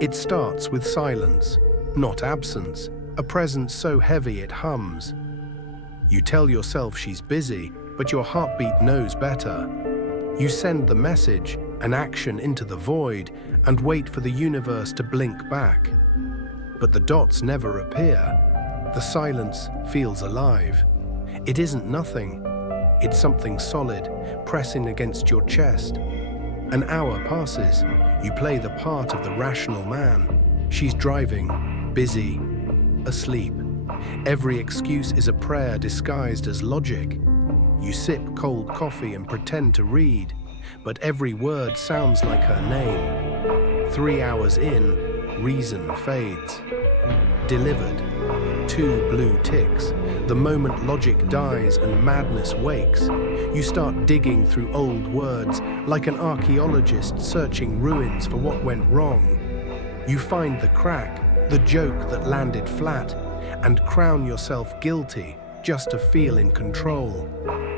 It starts with silence, not absence, a presence so heavy it hums. You tell yourself she's busy, but your heartbeat knows better. You send the message, an action into the void, and wait for the universe to blink back. But the dots never appear. The silence feels alive. It isn't nothing. It's something solid, pressing against your chest. An hour passes. You play the part of the rational man. She's driving, busy, asleep. Every excuse is a prayer disguised as logic. You sip cold coffee and pretend to read, but every word sounds like her name. 3 hours in, reason fades. Delivered. 2 blue ticks. The moment logic dies and madness wakes, you start digging through old words like an archaeologist searching ruins for what went wrong. You find the crack, the joke that landed flat, and crown yourself guilty just to feel in control.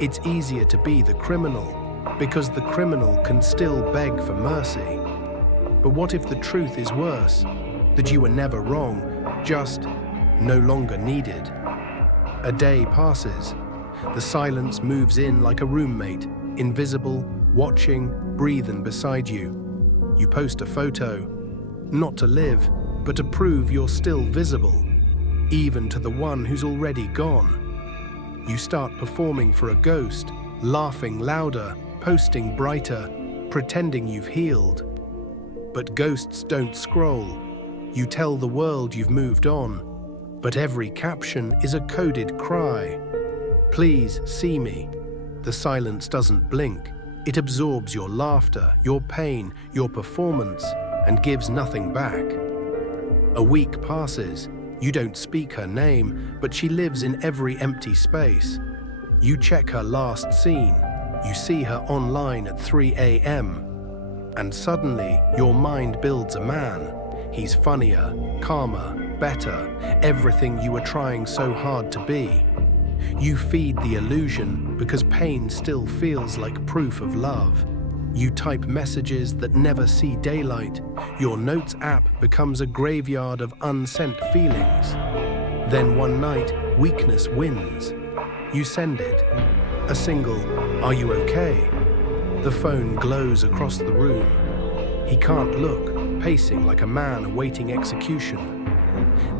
It's easier to be the criminal, because the criminal can still beg for mercy. But what if the truth is worse? That you were never wrong, just no longer needed. A day passes. The silence moves in like a roommate, invisible, watching, breathing beside you. You post a photo, not to live, but to prove you're still visible, even to the one who's already gone. You start performing for a ghost, laughing louder, posting brighter, pretending you've healed. But ghosts don't scroll. You tell the world you've moved on, but every caption is a coded cry. Please see me. The silence doesn't blink. It absorbs your laughter, your pain, your performance, and gives nothing back. A week passes. You don't speak her name, but she lives in every empty space. You check her last scene. You see her online at 3 a.m. And suddenly, your mind builds a man. He's funnier, calmer, better, everything you were trying so hard to be. You feed the illusion because pain still feels like proof of love. You type messages that never see daylight. Your notes app becomes a graveyard of unsent feelings. Then one night, weakness wins. You send it. A single, "Are you okay?" The phone glows across the room. He can't look, pacing like a man awaiting execution.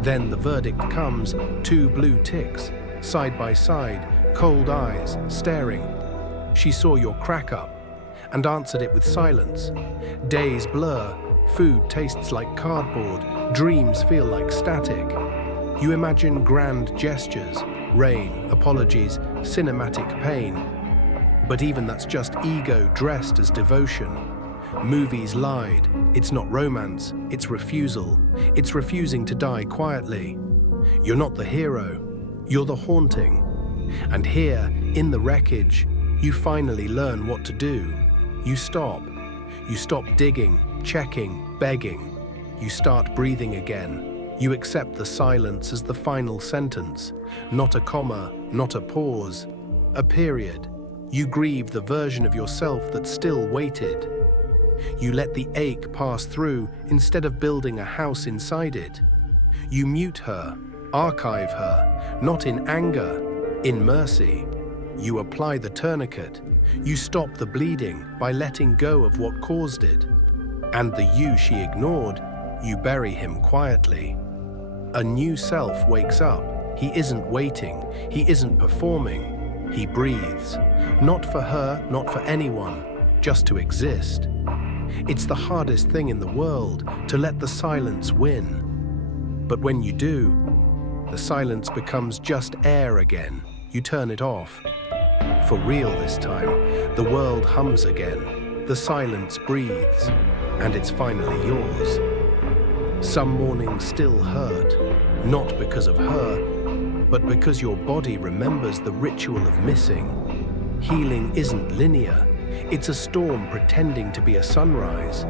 Then the verdict comes, 2 blue ticks, side by side, cold eyes, staring. She saw your crack up and answered it with silence. Days blur, food tastes like cardboard, dreams feel like static. You imagine grand gestures, rain, apologies, cinematic pain. But even that's just ego dressed as devotion. Movies lied. It's not romance, it's refusal. It's refusing to die quietly. You're not the hero, you're the haunting. And here, in the wreckage, you finally learn what to do. You stop. You stop digging, checking, begging. You start breathing again. You accept the silence as the final sentence. Not a comma, not a pause, a period. You grieve the version of yourself that still waited. You let the ache pass through instead of building a house inside it. You mute her, archive her, not in anger, in mercy. You apply the tourniquet. You stop the bleeding by letting go of what caused it. And the you she ignored, you bury him quietly. A new self wakes up. He isn't waiting. He isn't performing. He breathes. Not for her, not for anyone, just to exist. It's the hardest thing in the world, to let the silence win. But when you do, the silence becomes just air again. You turn it off. For real this time, the world hums again. The silence breathes, and it's finally yours. Some mornings still hurt, not because of her, but because your body remembers the ritual of missing. Healing isn't linear. It's a storm pretending to be a sunrise.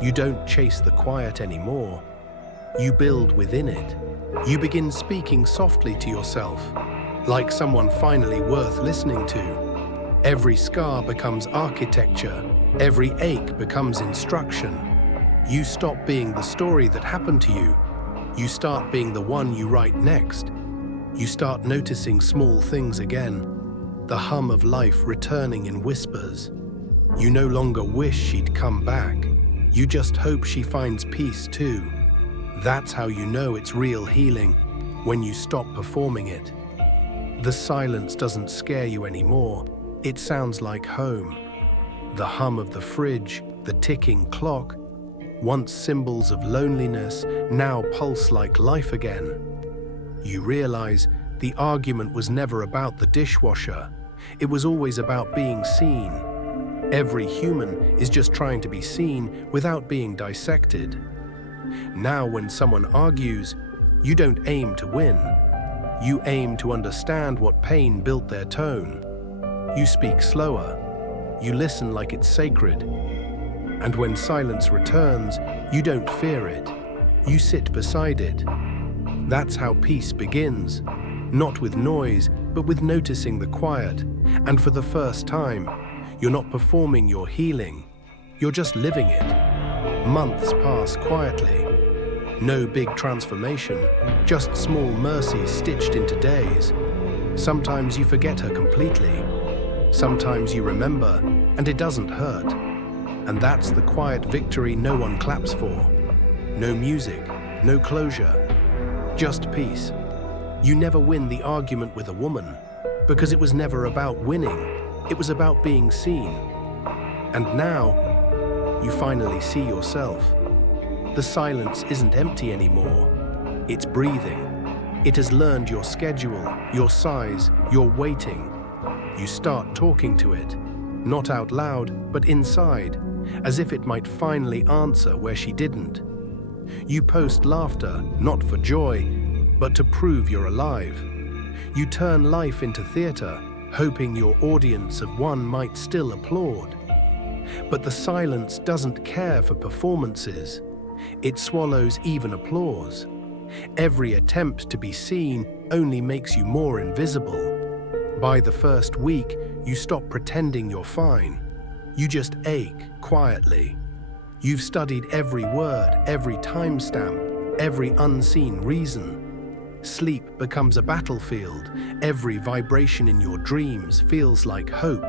You don't chase the quiet anymore. You build within it. You begin speaking softly to yourself, like someone finally worth listening to. Every scar becomes architecture. Every ache becomes instruction. You stop being the story that happened to you. You start being the one you write next. You start noticing small things again, the hum of life returning in whispers. You no longer wish she'd come back. You just hope she finds peace too. That's how you know it's real healing, when you stop performing it. The silence doesn't scare you anymore. It sounds like home. The hum of the fridge, the ticking clock, once symbols of loneliness, now pulse like life again. You realize the argument was never about the dishwasher. It was always about being seen. Every human is just trying to be seen without being dissected. Now when someone argues, you don't aim to win. You aim to understand what pain built their tone. You speak slower. You listen like it's sacred. And when silence returns, you don't fear it. You sit beside it. That's how peace begins. Not with noise, but with noticing the quiet. And for the first time, you're not performing your healing. You're just living it. Months pass quietly. No big transformation, just small mercies stitched into days. Sometimes you forget her completely. Sometimes you remember, and it doesn't hurt. And that's the quiet victory no one claps for. No music, no closure, just peace. You never win the argument with a woman, because it was never about winning. It was about being seen. And now, you finally see yourself. The silence isn't empty anymore. It's breathing. It has learned your schedule, your size, your waiting. You start talking to it, not out loud, but inside, as if it might finally answer where she didn't. You post laughter, not for joy, but to prove you're alive. You turn life into theater, hoping your audience of one might still applaud. But the silence doesn't care for performances. It swallows even applause. Every attempt to be seen only makes you more invisible. By the first week, you stop pretending you're fine. You just ache quietly. You've studied every word, every timestamp, every unseen reason. Sleep becomes a battlefield. Every vibration in your dreams feels like hope.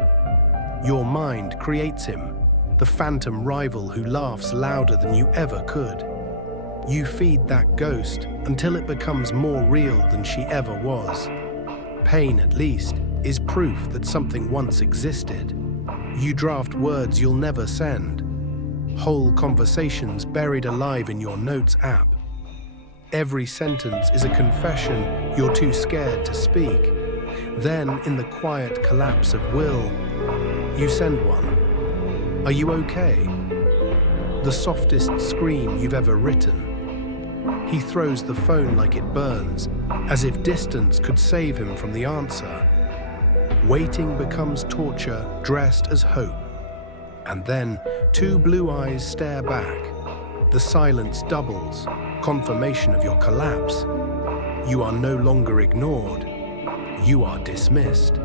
Your mind creates him, the phantom rival who laughs louder than you ever could. You feed that ghost until it becomes more real than she ever was. Pain, at least, is proof that something once existed. You draft words you'll never send. Whole conversations buried alive in your notes app. Every sentence is a confession you're too scared to speak. Then, in the quiet collapse of will, you send one. Are you okay? The softest scream you've ever written. He throws the phone like it burns, as if distance could save him from the answer. Waiting becomes torture dressed as hope. And then, two blue eyes stare back. The silence doubles, confirmation of your collapse. You are no longer ignored. You are dismissed.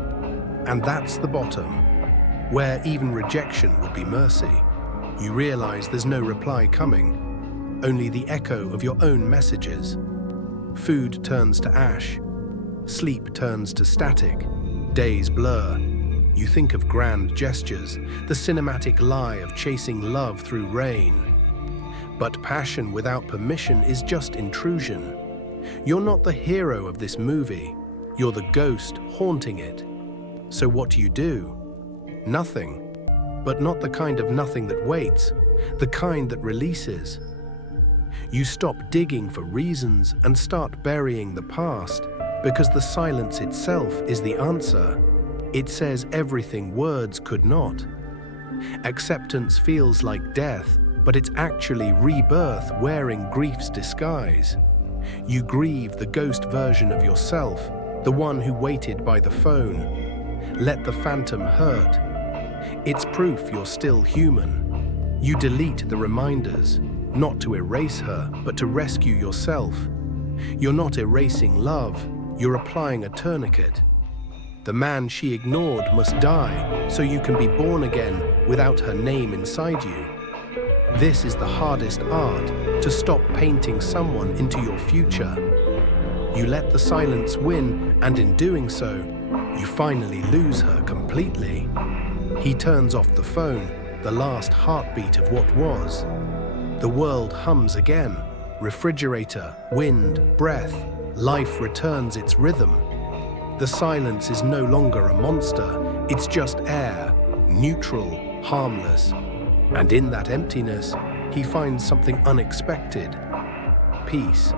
And that's the bottom, where even rejection would be mercy. You realize there's no reply coming, only the echo of your own messages. Food turns to ash. Sleep turns to static. Days blur. You think of grand gestures, the cinematic lie of chasing love through rain. But passion without permission is just intrusion. You're not the hero of this movie. You're the ghost haunting it. So what do? Nothing. But not the kind of nothing that waits, the kind that releases. You stop digging for reasons and start burying the past, because the silence itself is the answer. It says everything words could not. Acceptance feels like death, but it's actually rebirth wearing grief's disguise. You grieve the ghost version of yourself, the one who waited by the phone. Let the phantom hurt. It's proof you're still human. You delete the reminders, not to erase her, but to rescue yourself. You're not erasing love, you're applying a tourniquet. The man she ignored must die so you can be born again without her name inside you. This is the hardest art, to stop painting someone into your future. You let the silence win, and in doing so, you finally lose her completely. He turns off the phone, the last heartbeat of what was. The world hums again. Refrigerator, wind, breath, life returns its rhythm. The silence is no longer a monster, it's just air, neutral, harmless. And in that emptiness, he finds something unexpected: peace.